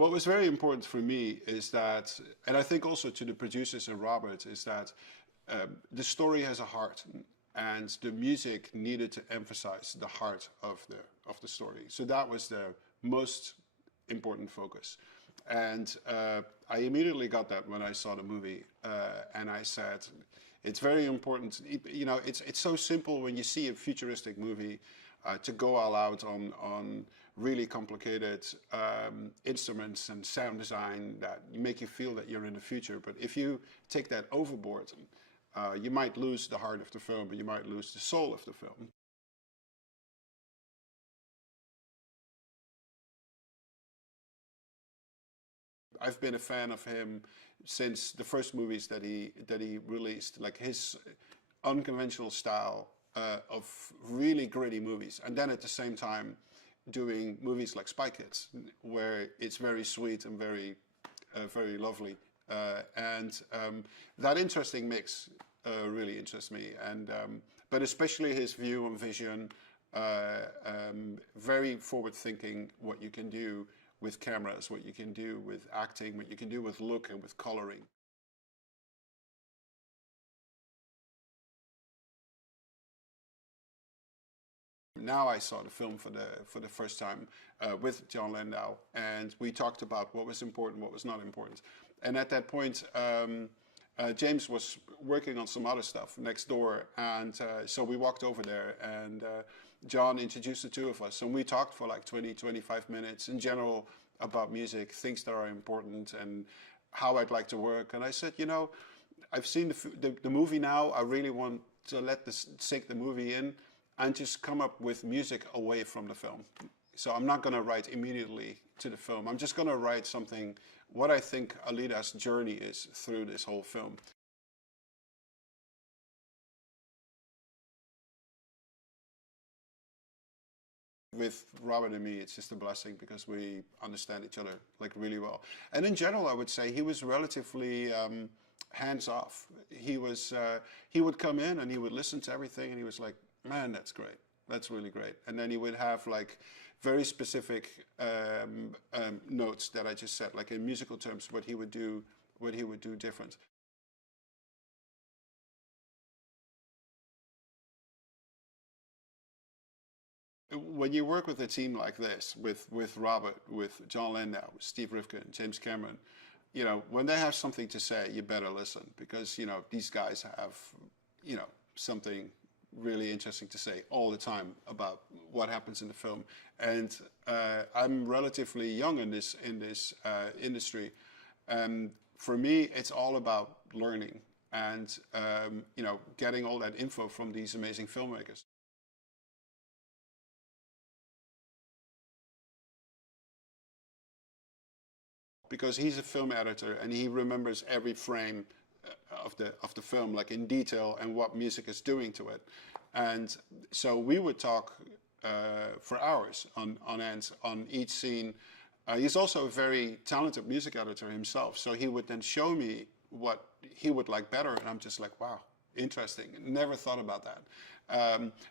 what was very important for me is that, and I think also to the producers and Robert, is that the story has a heart, and the music needed to emphasize the heart of the story. So that was the most important focus. And I immediately got that when I saw the movie, and I said, it's very important. You know, it's so simple when you see a futuristic movie to go all out on really complicated instruments and sound design that make you feel that you're in the future. But if you take that overboard, you might lose the heart of the film, but you might lose the soul of the film. I've been a fan of him since the first movies that he released, like his unconventional style of really gritty movies, and then at the same time doing movies like Spy Kids, where it's very sweet and very very lovely, and that interesting mix really interests me, and but especially his view on vision, very forward thinking, what you can do with cameras, what you can do with acting, what you can do with look and with coloring. Now I saw the film for the first time with John Landau, and we talked about what was important, what was not important. And at that point, James was working on some other stuff next door, and so we walked over there, and John introduced the two of us, and we talked for like 20-25 minutes in general about music, things that are important, and how I'd like to work. And I said, you know, I've seen the movie now. I really want to sink the movie in and just come up with music away from the film. So I'm not going to write immediately to the film. I'm just going to write something, what I think Alita's journey is through this whole film. With Robert and me, it's just a blessing because we understand each other like really well. And in general, I would say he was relatively hands off. He would come in and he would listen to everything, and he was like, "Man, that's great. That's really great." And then he would have like very specific notes that I just said, like in musical terms, what he would do different. When you work with a team like this, with Robert, with John Landau, Steve Rifkin, James Cameron, you know, when they have something to say, you better listen, because, you know, these guys have, you know, something really interesting to say all the time about what happens in the film. And I'm relatively young in this industry, and for me, it's all about learning and you know, getting all that info from these amazing filmmakers. Because he's a film editor and he remembers every frame of the film, like in detail, and what music is doing to it. And so we would talk for hours on end on each scene. He's also a very talented music editor himself, so he would then show me what he would like better, and I'm just like, wow, interesting. Never thought about that.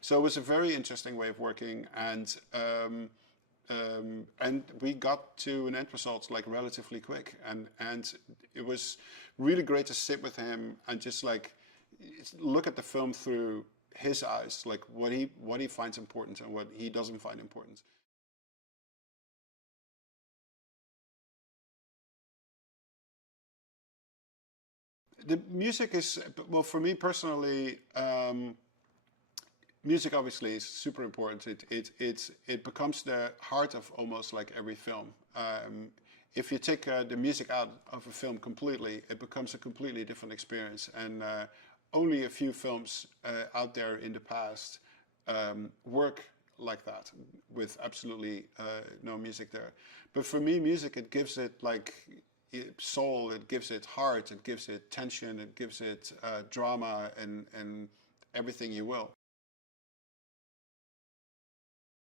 So it was a very interesting way of working, and we got to an end result like relatively quick, and it was really great to sit with him and just like look at the film through his eyes, like what he finds important and what he doesn't find important. The music is, well, for me personally, music obviously is super important. It becomes the heart of almost like every film. If you take the music out of a film completely, it becomes a completely different experience. And only a few films out there in the past work like that, with absolutely no music there. But for me, music, it gives it like soul, it gives it heart, it gives it tension, it gives it drama, and everything you will.